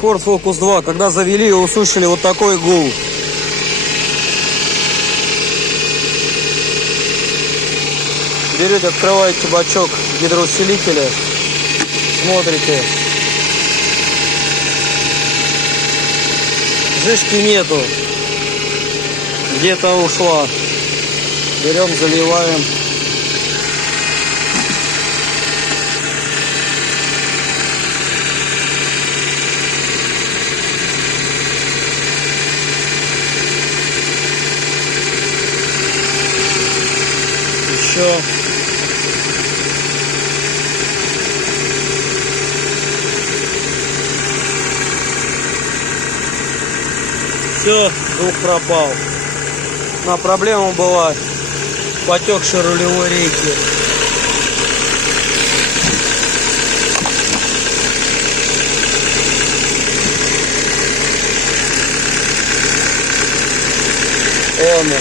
Ford Focus 2, когда завели и услышали вот такой гул. Берете, открываете бачок гидроусилителя, смотрите. Жижки нету, где-то ушла. Берем, заливаем. Еще. Все, звук пропал. Но проблема была потекшей рулевой рейки. Ладно.